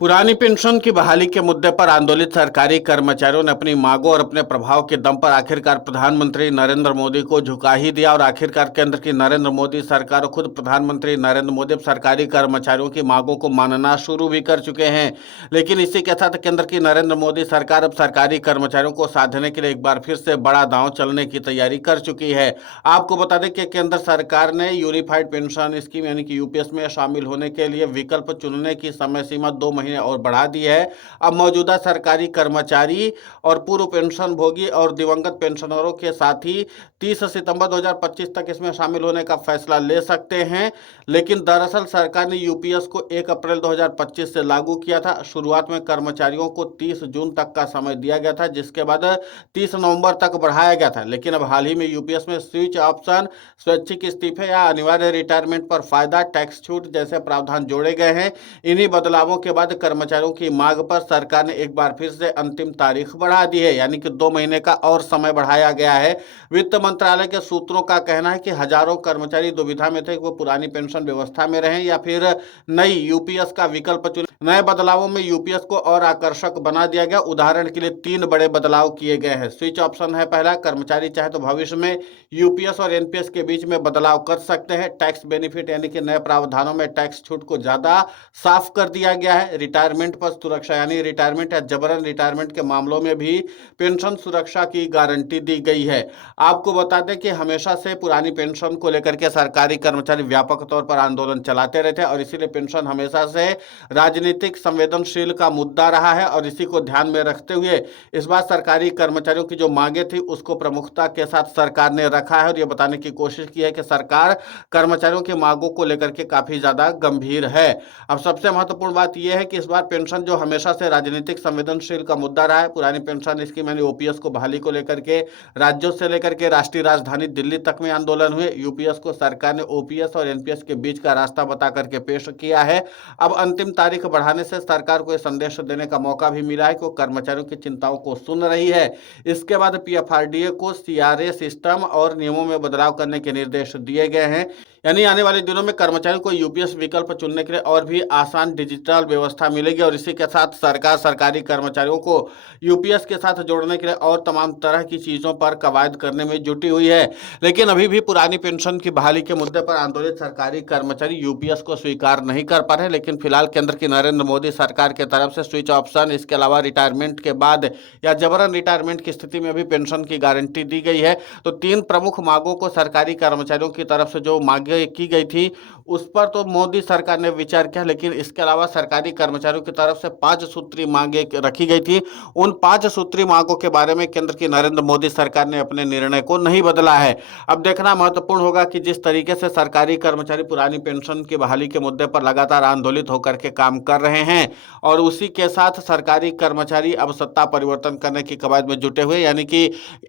पुरानी पेंशन की बहाली के मुद्दे पर आंदोलित सरकारी कर्मचारियों ने अपनी मांगों और अपने प्रभाव के दम पर आखिरकार प्रधानमंत्री नरेंद्र मोदी को झुका ही दिया और आखिरकार केंद्र की नरेंद्र मोदी सरकार और खुद प्रधानमंत्री नरेंद्र मोदी अब सरकारी कर्मचारियों की मांगों को मानना शुरू भी कर चुके हैं। लेकिन इसी के साथ केंद्र की नरेंद्र मोदी सरकार अब सरकारी कर्मचारियों को साधने के लिए एक बार फिर से बड़ा दांव चलने की तैयारी कर चुकी है। आपको बता दें कि केंद्र सरकार ने यूनिफाइड पेंशन स्कीम यानी कि यूपीएस में शामिल होने के लिए विकल्प चुनने की समय सीमा 2 महीने और बढ़ा दी है। अब मौजूदा सरकारी कर्मचारी और पूर्व पेंशन भोगी और दिवंगत पेंशनरों के साथ ही 30 सितंबर 2025 तक इसमें शामिल होने का फैसला ले सकते हैं। लेकिन दरअसल सरकार ने यूपीएस को 1 अप्रैल 2025 से लागू किया था। शुरुआत में कर्मचारियों को 30 जून तक का समय दिया गया था, जिसके बाद 30 नवंबर तक बढ़ाया गया था। लेकिन अब हाल ही में यूपीएस में स्विच ऑप्शन, स्वैच्छिक इस्तीफे या अनिवार्य रिटायरमेंट पर फायदा, टैक्स छूट जैसे प्रावधान जोड़े गए हैं। इन्हीं बदलावों के बाद कर्मचारियों की मांग पर सरकार ने एक बार फिर से अंतिम तारीख बढ़ा दी है, यानी कि 2 महीने का और समय बढ़ाया गया है। वित्त मंत्रालय के सूत्रों का कहना है कि हजारों कर्मचारी दुविधा में थे कि वो पुरानी पेंशन व्यवस्था में रहें या फिर नई यूपीएस का विकल्प चुने। नए बदलावों में यूपीएस को और आकर्षक बना दिया गया। उदाहरण के लिए 3 बड़े बदलाव किए गए हैं। स्विच ऑप्शन है पहला, कर्मचारी चाहे तो भविष्य में यूपीएस और एनपीएस के बीच में बदलाव कर सकते हैं। टैक्स बेनिफिट यानी कि नए प्रावधानों में टैक्स छूट को ज्यादा साफ कर दिया गया है। रिटायरमेंट पर सुरक्षा यानी रिटायरमेंट या जबरन रिटायरमेंट के मामलों में भी पेंशन सुरक्षा की गारंटी दी गई है। आपको बता दें कि हमेशा से पुरानी पेंशन को लेकर के सरकारी कर्मचारी व्यापक तौर पर आंदोलन चलाते रहते हैं और इसीलिए पेंशन हमेशा से राजनीतिक संवेदनशील का मुद्दा रहा है। और इसी को ध्यान में रखते हुए इस बार सरकारी कर्मचारियों की जो मांगे थी उसको प्रमुखता के साथ सरकार ने रखा है और ये बताने की कोशिश की है कि सरकार कर्मचारियों की मांगों को लेकर के काफी ज्यादा गंभीर है। अब सबसे महत्वपूर्ण बात यह है कि इस बार पेंशन जो हमेशा से राजनीतिक संवेदनशील का मुद्दा रहा है, पुरानी पेंशन स्कीम यानी ओपीएस को बहाली को लेकर के राज्यों से लेकर के राष्ट्रीय राजधानी दिल्ली तक में आंदोलन हुए। यूपीएस को सरकार ने ओपीएस और एनपीएस के बीच का रास्ता बता करके पेश किया है। अब अंतिम तारीख बढ़ाने से सरकार को यह संदेश देने का मौका भी मिला है कि वो कर्मचारियों की चिंताओं को सुन रही है। इसके बाद पीएफआरडीए को सीआरए सिस्टम और नियमों में बदलाव करने के निर्देश दिए गए हैं, यानी आने वाले दिनों में कर्मचारियों को यूपीएस विकल्प चुनने के लिए और भी आसान डिजिटल व्यवस्था मिलेगी और इसी के साथ सरकार सरकारी कर्मचारियों को यूपीएस के साथ जोड़ने के लिए और तमाम तरह की चीजों पर कवायद करने में जुटी हुई है। लेकिन अभी भी पुरानी पेंशन की बहाली के मुद्दे पर आंदोलित सरकारी कर्मचारी यूपीएस को स्वीकार नहीं कर पा रहे। लेकिन फिलहाल केंद्र की नरेंद्र मोदी सरकार की तरफ से स्विच ऑप्शन, इसके अलावा रिटायरमेंट के बाद या जबरन रिटायरमेंट की स्थिति में भी पेंशन की गारंटी दी गई है। तो 3 प्रमुख मांगों को सरकारी कर्मचारियों की तरफ से जो मांगे की गई थी उस पर तो मोदी सरकार ने विचार किया, लेकिन इसके अलावा सरकारी कर्मचारियों की तरफ से 5 सूत्री मांगे रखी गई थी। उन 5 सूत्री मांगों के बारे में केंद्र की नरेंद्र मोदी सरकार ने अपने निर्णय को नहीं बदला है। अब देखना महत्वपूर्ण होगा कि जिस तरीके से सरकारी कर्मचारी पुरानी पेंशन की बहाली के मुद्दे पर लगातार आंदोलित होकर के काम कर रहे हैं और उसी के साथ सरकारी कर्मचारी अब सत्ता परिवर्तन करने की कवायद में जुटे हुए, यानी कि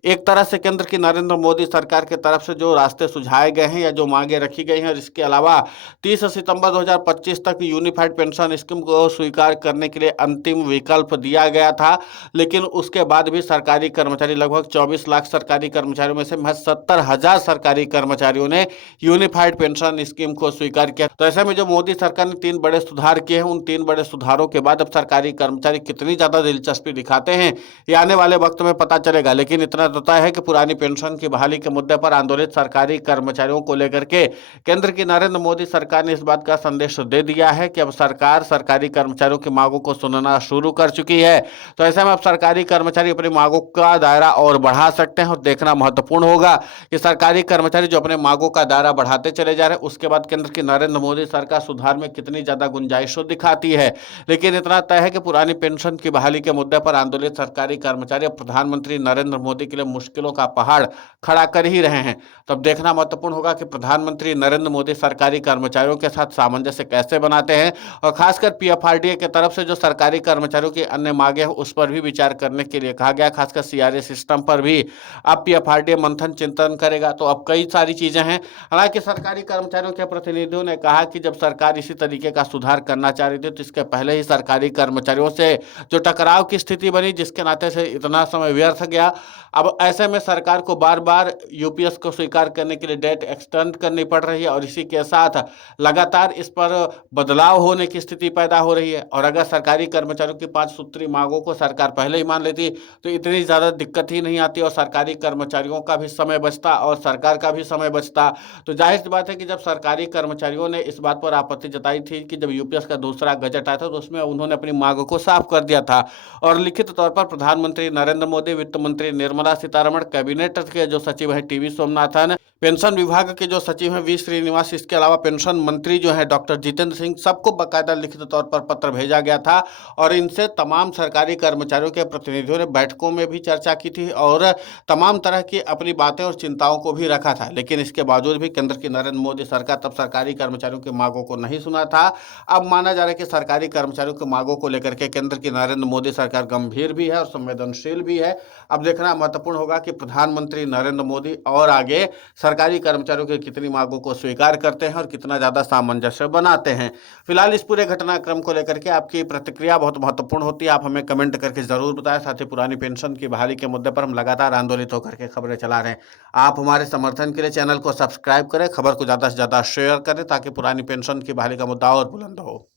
एक तरह से केंद्र की नरेंद्र मोदी सरकार की तरफ से जो रास्ते सुझाए गए हैं या जो मांगे रखी गई हैं और इसके अलावा 30 सितंबर 2025 तक यूनिफाइड पेंशन स्कीम को स्वीकार करने के लिए अंतिम विकल्प दिया गया था। लेकिन उसके बाद भी सरकारी कर्मचारी, लगभग 24 लाख सरकारी कर्मचारियों में से महज 70,000 सरकारी कर्मचारियों ने यूनिफाइड पेंशन स्कीम को स्वीकार किया। तो ऐसे में जो मोदी सरकार ने 3 बड़े सुधार किए हैं, उन 3 बड़े सुधारों के बाद अब सरकारी कर्मचारी कितनी ज्यादा दिलचस्पी दिखाते हैं ये आने वाले वक्त में पता चलेगा। लेकिन इतना तो तय है कि पुरानी पेंशन की बहाली के मुद्दे पर आंदोलित सरकारी कर्मचारियों को लेकर के केंद्र की नरेंद्र मोदी सरकार ने इस बात का संदेश दे दिया है कि अब सरकार सरकारी कर्मचारियों की मांगों को सुनना शुरू कर चुकी है। तो ऐसे में अब सरकारी कर्मचारी अपनी मांगों का दायरा और बढ़ा सकते हैं और देखना महत्वपूर्ण होगा कि सरकारी कर्मचारी जो अपने मांगों का दायरा बढ़ाते चले जा रहे हैं उसके बाद केंद्र की नरेंद्र मोदी सरकार सुधार में कितनी ज्यादा गुंजाइश दिखाती है। लेकिन इतना तय है कि पुरानी पेंशन की बहाली के मुद्दे पर आंदोलित सरकारी कर्मचारी प्रधानमंत्री नरेंद्र मोदी के लिए मुश्किलों का पहाड़ खड़ा कर ही रहे हैं। तो अब देखना महत्वपूर्ण होगा कि प्रधानमंत्री नरेंद्र मोदी सरकारी कर्मचारियों के साथ सामंजस्य कैसे बनाते हैं और खासकर पीएफआरडीए की तरफ से जो सरकारी कर्मचारियों की अन्य मांगे हैं उस पर भी विचार करने के लिए कहा गया। खासकर सीआरए सिस्टम पर भी अब पीएफआरडीए मंथन चिंतन करेगा। तो अब कई सारी चीजें हैं। हालांकि सरकारी कर्मचारियों के प्रतिनिधियों ने कहा कि जब सरकार इसी तरीके का सुधार करना चाह रही थी तो इसके पहले ही सरकारी कर्मचारियों से जो टकराव की स्थिति बनी जिसके नाते से इतना समय व्यर्थ गया। अब ऐसे में सरकार को बार बार यूपीएस को स्वीकार करने के लिए डेट एक्सटेंड करनी पड़ रही है और इसी के साथ साथ लगातार इस पर बदलाव होने की स्थिति पैदा हो रही है। और अगर सरकारी कर्मचारियों की 5 सूत्री मांगों को सरकार पहले ही मान लेती तो इतनी ज़्यादा दिक्कत ही नहीं आती और सरकारी कर्मचारियों का भी समय बचता और सरकार का भी समय बचता। तो जाहिर सी बात है कि जब सरकारी कर्मचारियों ने इस बात पर आपत्ति जताई थी कि जब यूपीएस का दूसरा गजट आया था तो उसमें उन्होंने अपनी मांगों को साफ कर दिया था और लिखित तौर पर प्रधानमंत्री नरेंद्र मोदी, वित्त मंत्री निर्मला सीतारमण, कैबिनेट के जो सचिव हैं टीवी सोमनाथन, पेंशन विभाग के जो सचिव हैं वी श्रीनिवास, इसके अलावा पेंशन मंत्री जो हैं डॉक्टर जितेंद्र सिंह, सबको बाकायदा लिखित तौर पर पत्र भेजा गया था और इनसे तमाम सरकारी कर्मचारियों के प्रतिनिधियों ने बैठकों में भी चर्चा की थी और तमाम तरह की अपनी बातें और चिंताओं को भी रखा था। लेकिन इसके बावजूद भी केंद्र की नरेंद्र मोदी सरकार तब सरकारी कर्मचारियों की मांगों को नहीं सुना था। अब माना जा रहा है कि सरकारी कर्मचारियों की मांगों को लेकर के केंद्र की नरेंद्र मोदी सरकार गंभीर भी है और संवेदनशील भी है। अब देखना महत्वपूर्ण होगा कि प्रधानमंत्री नरेंद्र मोदी और आगे सरकारी कर्मचारियों की कितनी मांगों को स्वीकार करते हैं और कितना ज्यादा सामंजस्य बनाते हैं। फिलहाल इस पूरे घटनाक्रम को लेकर के आपकी प्रतिक्रिया बहुत महत्वपूर्ण होती है, आप हमें कमेंट करके जरूर बताएं। साथ ही पुरानी पेंशन की बहाली के मुद्दे पर हम लगातार आंदोलित होकर के खबरें चला रहे हैं। आप हमारे समर्थन के लिए चैनल को सब्सक्राइब करें, खबर को ज्यादा से ज्यादा शेयर करें ताकि पुरानी पेंशन की बहाली का मुद्दा और बुलंद हो।